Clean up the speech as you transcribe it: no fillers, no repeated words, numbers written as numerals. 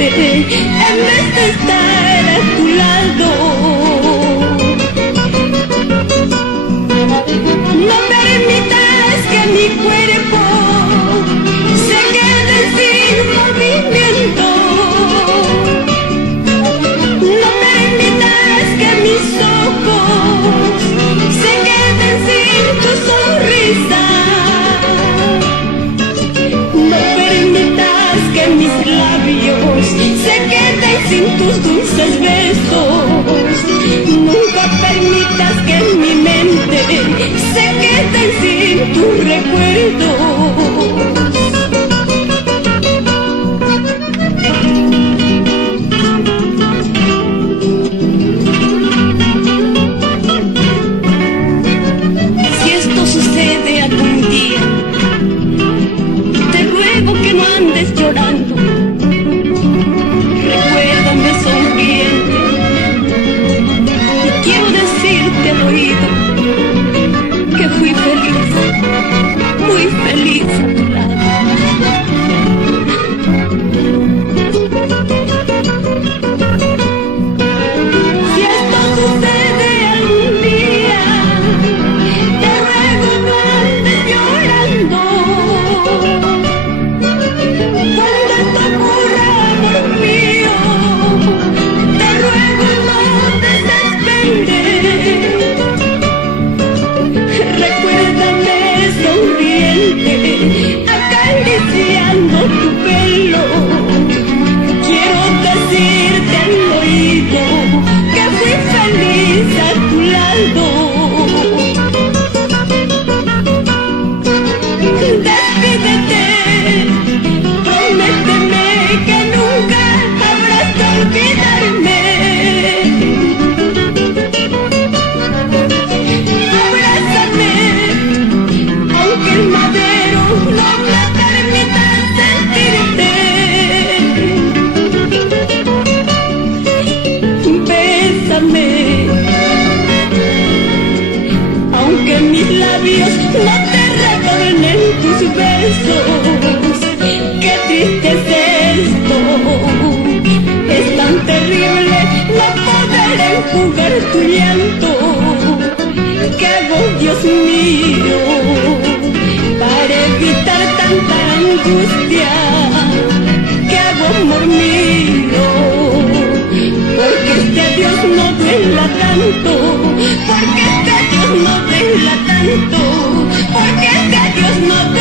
En vez de estar a tu lado, no permitas que mi cuerpo se quede sin movimiento. No permitas que mis ojos se queden sin tu sonrisa. No permitas que mis labios se queden sin tus dulces besos. Nunca permitas que mi mente se quede sin tus recuerdos. Si esto sucede algún día, te ruego que no andes llorando. Que fui feliz, muy feliz a tu lado. Si esto sucede algún día, te ruego no andes llorando. Cuando esto ocurra, amor mío, te ruego no desesperes. Acariciando tu pelo, quiero decirte al oído que fui feliz a tu lado. Despídete, prométeme que nunca habrás de olvidarme. Abrázame, aunque el madero no me permita sentirte. Bésame, aunque mis labios no te retornen tus besos. Qué triste es esto, es tan terrible no poder enjugar tu llanto. ¿Qué hago, Dios mío, para evitar tanta angustia? ¿Qué hago, amor mío? Porque este adiós no duela tanto, porque este adiós no duela tanto, porque este adiós no duela tanto.